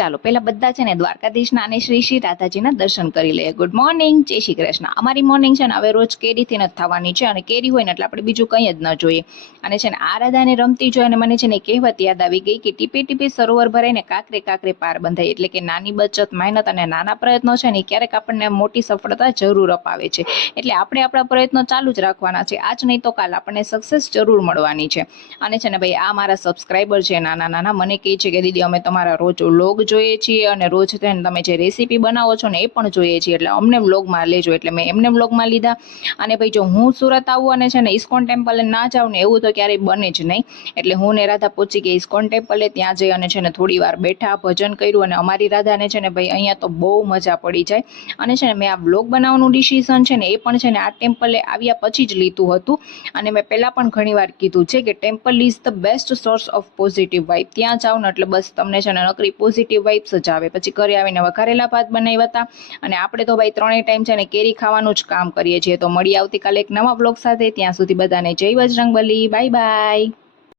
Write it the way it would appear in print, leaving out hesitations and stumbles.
ચાલો પહેલા બધા છે ને દ્વારકાધીશના અને શ્રી શ્રી રાધાજીના દર્શન કરી લઈએ। ગુડ મોર્નિંગ, જય શ્રી કૃષ્ણ। અમારી મોર્નિંગ છે ને હવે રોજ કેરીથી જ થવાની છે અને કેરી હોય ને એટલે આપણે બીજું કંઈ જ ન જોઈએ। અને છે ને આ રાધાને રમતી જોઈ અને મને છે ને કહેવત યાદ આવી ગઈ કે ટીપે ટીપે સરોવર ભરાય ને કાંકરે કાંકરે પાર બંધાય। એટલે કે નાની બચત, મહેનત અને નાના પ્રયત્નો છે ને ક્યારેક આપણને મોટી સફળતા જરૂર અપાવે છે। એટલે આપણે આપણા પ્રયત્નો ચાલુ જ રાખવાના છે, આજ નહીં તો કાલ આપણને સક્સેસ જરૂર મળવાની છે। અને છે ને ભાઈ આ મારા સબસ્ક્રાઈબર છે નાના નાના, મને કહે છે કે દીદી અમે તમારા રોજ વ્લોગ જોઈએ છીએ અને રોજ તમે જે રેસીપી બનાવો છો ને એ પણ જોઈએ છીએ, એટલે અમને વ્લોગમાં લેજો। એટલે મેં એમને વ્લોગમાં લીધા। અને ભાઈ જો હું સુરત આવું અને છે ને ઇસ્કોન ટેમ્પલે ના જાઉં ને એવું તો ક્યારેય બને જ નહીં। એટલે હું ને રાધા પહોંચી ગઈ ઇસ્કોન ટેમ્પલે, ત્યાં જઈ અને છે ને થોડી વાર બેઠા, ભજન કર્યું અને અમારી રાધાને છે ને ભાઈ અહીંયા તો બહુ મજા પડી જાય। અને છે ને મેં આ વ્લોગ બનાવવાનું ડિસિઝન છે ને એ પણ છે ને આ ટેમ્પલે આવ્યા પછી જ લીધું હતું। અને મેં પહેલાં પણ ઘણી વાર કીધું છે કે temple is the best source of positive vibe. ત્યાં જાઓ ને એટલે બસ તમને છે ને નકરી પોઝિટિવ વાઇબ્સ જ આવે। પછી ઘરે આવીને વઘારેલા ભાત બનાવ્યા હતા અને આપણે તો ભાઈ ત્રણેય ટાઈમ છે ને કેરી ખાવાનું જ કામ કરીએ છીએ। તો મળીએ આવતીકાલે એક નવા વ્લોગ સાથે, ત્યાં સુધી બધાને જય બજરંગબલી, બાય બાય।